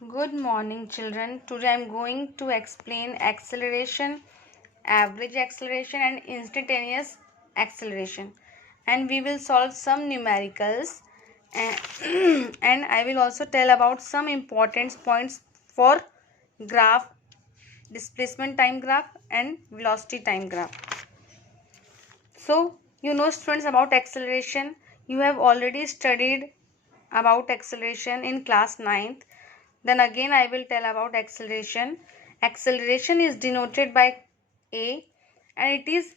Good morning, children. Today I am going to explain acceleration, average acceleration, and instantaneous acceleration. And we will solve some numericals. And I will also tell about some important points for graph, displacement time graph, and velocity time graph. So, students, about acceleration. You have already studied about acceleration in class 9th. Then again I will tell about acceleration. Acceleration is denoted by A and it is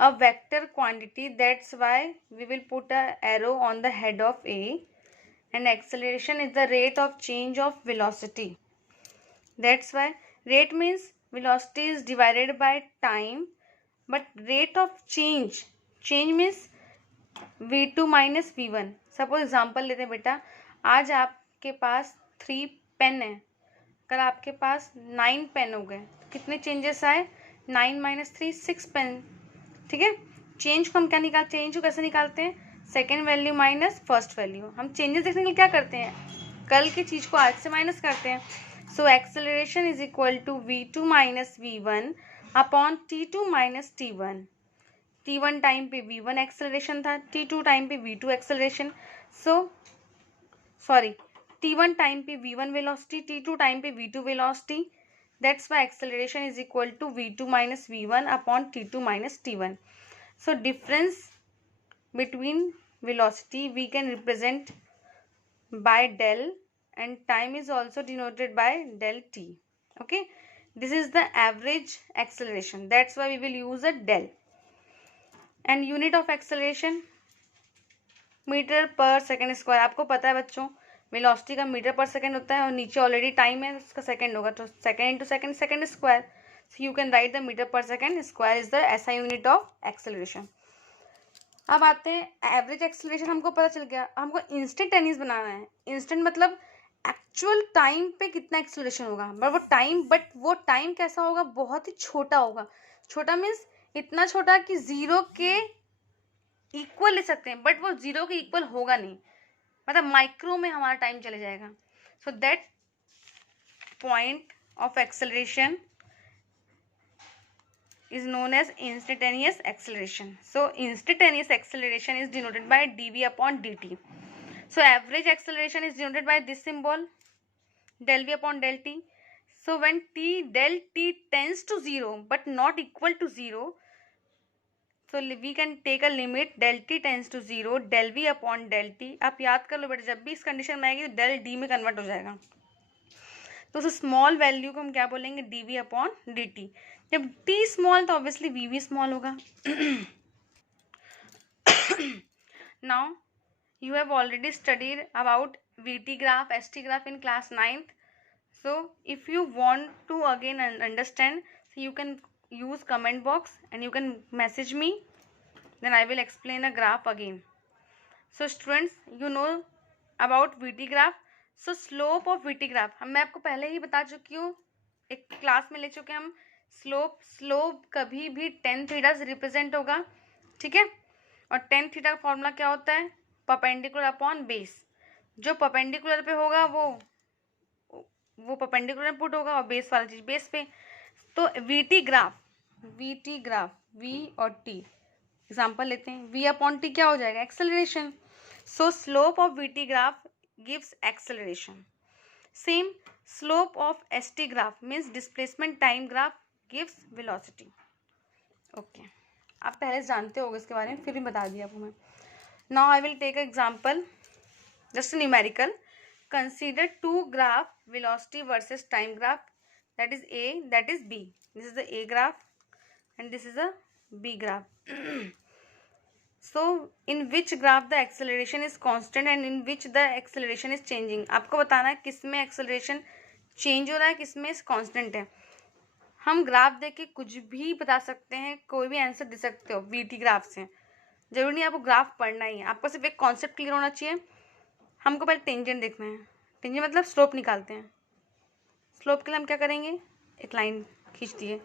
a vector quantity. That's why we will put a arrow on the head of A. And acceleration is the rate of change of velocity. That's why rate means velocity is divided by time, but rate of change means V2 minus V1. Suppose example लेते हैं बेटा, आज आपके पास 3 pen है, कल आपके पास 9 pen हो गए, कितने चेंजेस आए? 9 माइनस 3 6 पेन. ठीक है. चेंज को हम क्या निकालते हैं? चेंज को कैसे निकालते हैं? Second value minus first value. हम चेंजेस देखने के लिए क्या करते हैं? कल की चीज को आज से माइनस करते हैं. So acceleration is equal to V2 minus V1 upon T2 minus T1. T1 time पे V1 एक्सेलरेशन था, T2 टाइम पे V2 एक्सेलरेशन. T1 टाइम पे V1 वेलोसिटी, T2 टाइम पे V2 velocity. That's why acceleration is equal to V2 minus V1 upon T2 minus T1. So difference between velocity we can represent by del, and time is also denoted by del t. Okay, this is the average acceleration. That's why we will use a del. And unit of acceleration metre per second square. आपको पता है बच्चों, velocity का metre per second होता है और नीचे already time है, उसका सेकेंड होगा, तो second into second, second square. So you can write the metre per second square is the ऐसा यूनिट ऑफ एक्सेलरेशन. अब आते हैं एवरेज एक्सेलरेशन. हमको पता चल गया, हमको इंस्टेंटेनियस बनाना है. इंस्टेंट मतलब एक्चुअल टाइम पे कितना एक्सेलरेशन होगा, बट वो टाइम कैसा होगा? बहुत ही छोटा होगा. छोटा मीन्स इतना छोटा कि जीरो के इक्वल ले सकते हैं, बट वो जीरो के इक्वल होगा नहीं, मतलब माइक्रो में हमारा टाइम चले जाएगा. So that point of acceleration is known as instantaneous acceleration. So instantaneous acceleration is denoted by dv upon dt. So average acceleration is denoted by this symbol, del v upon del t. So when del t tends to 0 but not equal to 0, so we can take a limit del t tends to 0, del v upon del t. आप याद कर लो बेटा, जब भी इस condition में आएगी तो del d में कन्वर्ट हो जाएगा. तो उस स्मॉल वैल्यू को हम क्या बोलेंगे? dv upon dt. जब t स्मॉल तो ऑब्वियसली v भी स्मॉल होगा. Now you have already studied about VT graph, ST graph in class 9th. So if you want to again understand, so you can use comment box and you can message me, then I will explain a graph again. So students, you know about VT graph. So slope of VT graph मैं आपको पहले ही बता चुकी हूँ, एक class में ले चुके हम. स्लोप कभी भी टेन थीटा से रिप्रेजेंट होगा. ठीक है. और टेन थीटा का फॉर्मूला क्या होता है? Perpendicular upon base. जो परपेंडिकुलर पे होगा वो परपेंडिकुलर पुट होगा और बेस वाला चीज बेस पे. तो वीटी ग्राफ वी और टी एग्जांपल लेते हैं. वी अपॉन टी क्या हो जाएगा? Acceleration. So slope of VT graph gives acceleration. Same slope of ST graph means displacement time graph gives velocity. Okay, आप पहले जानते होगे इसके बारे में, फिर भी बता दिया आपको मैं. Now I will take example, just numerical. Consider two graph, velocity versus time graph. That is A, that is B. This is the A graph and this is a B graph. So in which graph the acceleration is constant and in which the acceleration is changing. आपको बताना है किस में acceleration change हो रहा है, किस में constant है. हम ग्राफ देख के कुछ भी बता सकते हैं, कोई भी आंसर दे सकते हो वीटी ग्राफ से. जरूरी नहीं आपको ग्राफ पढ़ना ही है, आपको सिर्फ एक कॉन्सेप्ट क्लियर होना चाहिए. हमको पहले टेंजेंट देखना है. टेंजेंट मतलब स्लोप निकालते हैं. स्लोप के लिए हम क्या करेंगे? एक लाइन खींच दिए,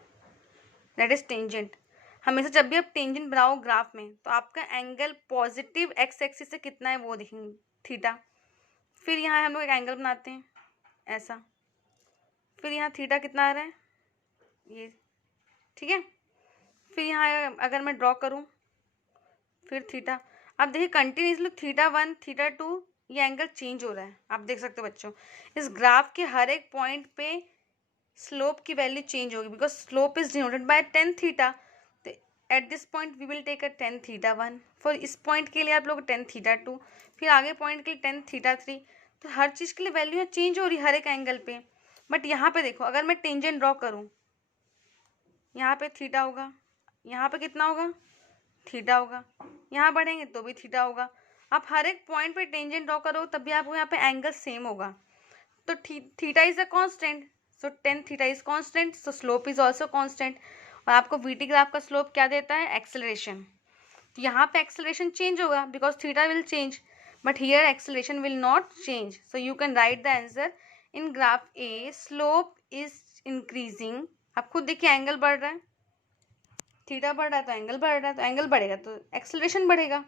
दैट इज टेंजेंट. हमेशा जब भी आप टेंजेंट बनाओ ग्राफ में तो आपका एंगल पॉजिटिव एक्स एक्सिस से कितना है वो देखेंगे, थीटा. फिर यहाँ हम लोग एक एंगल बनाते हैं, ऐसा, फिर यहाँ थीटा कितना आ रहा है ये, ठीक है। फिर यहाँ अगर मैं ड्रॉ करूँ फिर थीटा, अब देखिए कंटिन्यूसली थीटा 1 थीटा 2 ये एंगल चेंज हो रहा है, आप देख सकते हो बच्चों। इस ग्राफ के हर एक पॉइंट पे स्लोप की वैल्यू चेंज होगी, because slope is denoted by tan theta. तो at this point we will take a tan theta 1, for इस पॉइंट के लिए आप लोग टेन थीटा 2, फिर आगे पॉइंट के लिए टेन थीटा 3। तो हर चीज़ के लिए वैल्यू यहाँ चेंज हो रही है हर एक एंगल पे। बट यहाँ पे देखो, अगर मैं टेंजेंट ड्रॉ करूँ, यहाँ पे थीटा होगा, यहाँ पे कितना होगा थीटा होगा, यहाँ बढ़ेंगे तो भी थीटा होगा। आप हर एक पॉइंट पे टेंजेंट ड्रॉ करो तभी आपको यहाँ पे एंगल सेम होगा। तो theta is a constant, so tan theta is constant, so slope is also constant. और आपको वीटी ग्राफ का स्लोप क्या देता है, एक्सेलरेशन। तो यहाँ पे एक्सेलरेशन चेंज होगा because theta will change, but here acceleration will not change. So you can write the answer in graph A slope is increasing. आप खुद देखिए एंगल बढ़ रहा है, थीटा बढ़ रहा है तो एंगल बढ़ रहा है, तो एंगल बढ़ेगा तो एक्सेलरेशन बढ़ेगा।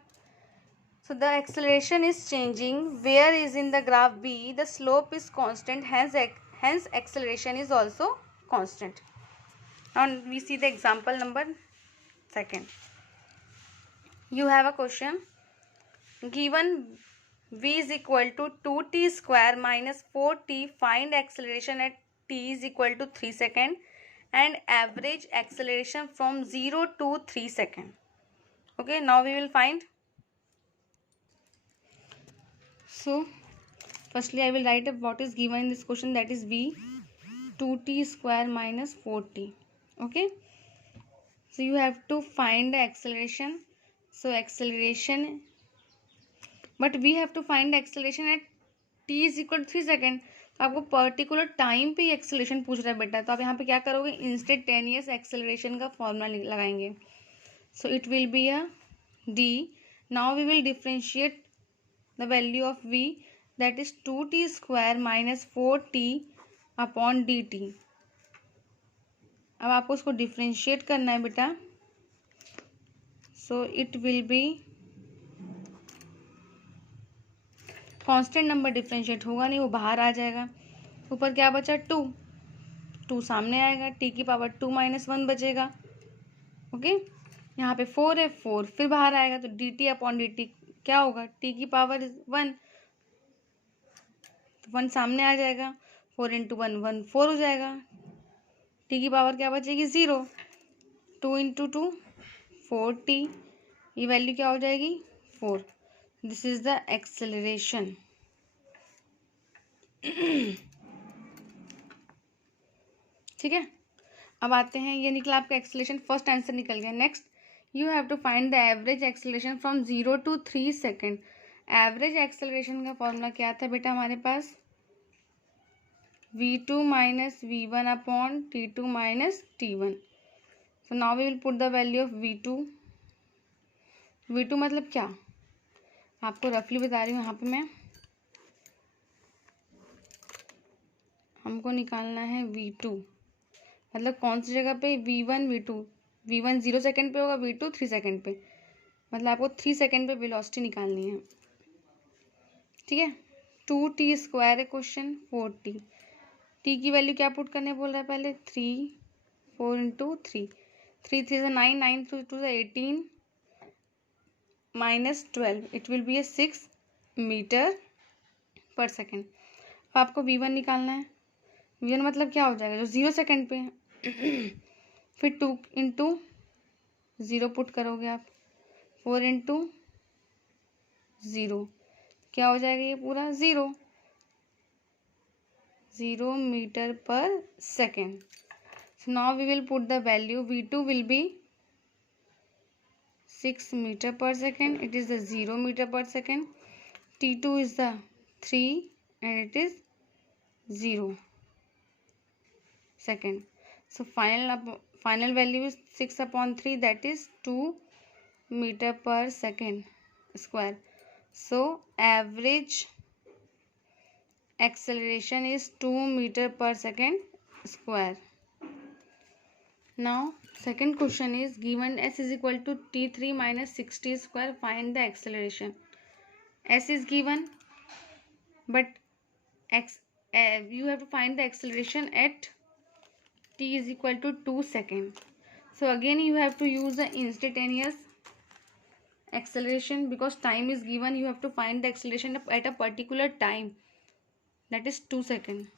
So the acceleration is changing, where is in the graph B the slope is constant, hence acceleration is also constant. Now we see the example number 2. You have a question given v is equal to 2t square minus 4t, find acceleration at t is equal to 3 second and average acceleration from 0 to 3 second. Okay, now we will find. So firstly I will write up what is given in this question, that is v 2t square minus 4t. Okay, so you have to find the acceleration. So acceleration, but we have to find the acceleration at t is equal to 3 second. तो आपको particular time पे acceleration पूछ रहा है बेटा, तो आप यहाँ पे क्या करोगे, इंस्टेंटेनियस एक्सेलरेशन का फॉर्मूला लगाएंगे। So it will be a d, now we will differentiate the value of v, that is 2t square minus 4t upon dt. अब आपको उसको डिफ्रेंशिएट करना है बेटा। सो it will be constant number differentiate होगा नहीं, वो बाहर आ जाएगा। ऊपर क्या बचा, 2 सामने आएगा, t की पावर 2 माइनस 1 बचेगा। ओके, यहाँ पे 4 है, 4 फिर बाहर आएगा तो dt अपॉन dt क्या होगा, t की पावर 1, 1 सामने आ जाएगा, 4 इंटू 1 1 4 हो जाएगा, t की पावर क्या बचेगी 0, 2 इंटू 2 4t, ये वैल्यू क्या हो जाएगी 4। This is the acceleration. ठीक है, अब आते हैं, ये निकला आपका एक्सेलरेशन, फर्स्ट आंसर निकल गया। Next you have to find the average acceleration from 0 to 3 second. Average acceleration का फॉर्मूला क्या था बेटा हमारे पास, v2 minus v1 upon t2 minus t1। So now we will put the value of v2। v2 मतलब क्या, आपको रफली बता रही हूँ यहाँ पे मैं, हमको निकालना है v2, मतलब कौन सी जगह पे, v1 v2, v1 0 सेकेंड पे होगा, v2 3 सेकेंड पे, मतलब आपको 3 सेकेंड पे वेलोसिटी निकालनी है। ठीक है, 2t स्क्वायर है क्वेश्चन, 4t, t की वैल्यू क्या पुट करने बोल रहा है पहले, 3, 4 इंटू 3, 3 3 से 9, 9 2 से 18 minus 12, it will be a 6 metre per second. अब आपको v1 निकालना है, v1 मतलब क्या हो जाएगा, जो 0 सेकेंड पे है फिर 2 इंटू 0 पुट करोगे आप, 4 इंटू 0 क्या हो जाएगा, ये पूरा 0 metre per second. So now we will put the value, v2 will be 6 meter per second, it is the 0 meter per second, t2 is the 3 and it is 0 second. So final value is 6 upon 3, that is 2 meter per second square. So average acceleration is 2 meter per second square. Now second question is given s is equal to t3 minus 6t square, find the acceleration. S is given but you have to find the acceleration at t is equal to 2 seconds. So again you have to use the instantaneous acceleration, because time is given. You have to find the acceleration at a particular time, that is 2 seconds.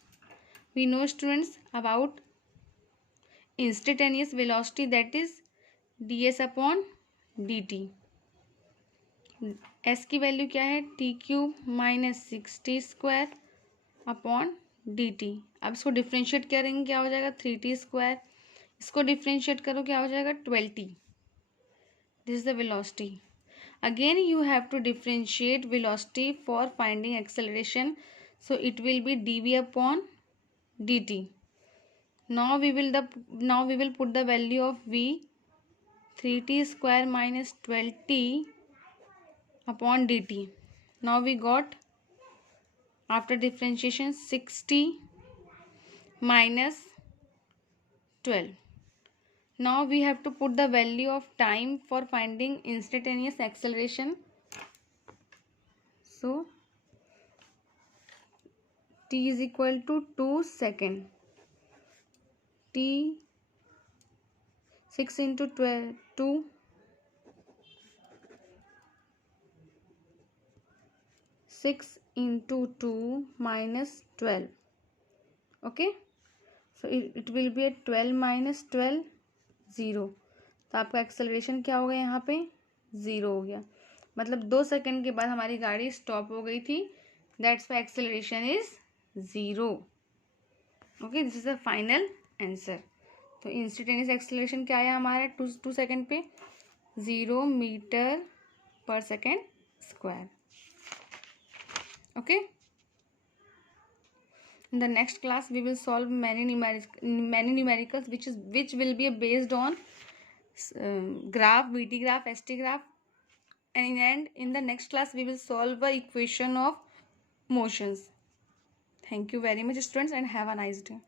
We know students about instantaneous velocity, that is ds upon dt. s की value क्या है, T cube minus 6t² upon D T. अब इसको differentiate करेंगे, क्या हो जाएगा 3t². इसको डिफ्रेंशिएट करो, क्या हो जाएगा 12t. This is the velocity. Again you have to differentiate velocity for finding acceleration, so it will be dv upon dt. now we will put the value of v, 3t² minus 12t upon dt. now we got, after differentiation, 6t minus 12. now we have to put the value of time for finding instantaneous acceleration. so t is equal to 2 second. t 6 into 12 2 6 into 2 minus 12. okay, so it will be at 12 minus 12 0. तो आपका acceleration क्या हो गया, यहाँ पे 0 हो गया. मतलब 2 सेकंड के बाद हमारी गाड़ी स्टॉप हो गई थी. That's why acceleration is 0. Okay, this is the final answer. तो इंस्टेंटेनियस एक्सेलरेशन क्या आया हमारा 2 सेकंड पे, 0 metre per second square. okay, in the next class we will solve many numericals which will be based on graph, vt graph, st graph, and in the next class we will solve the equation of motions. Thank you very much students, and have a nice day.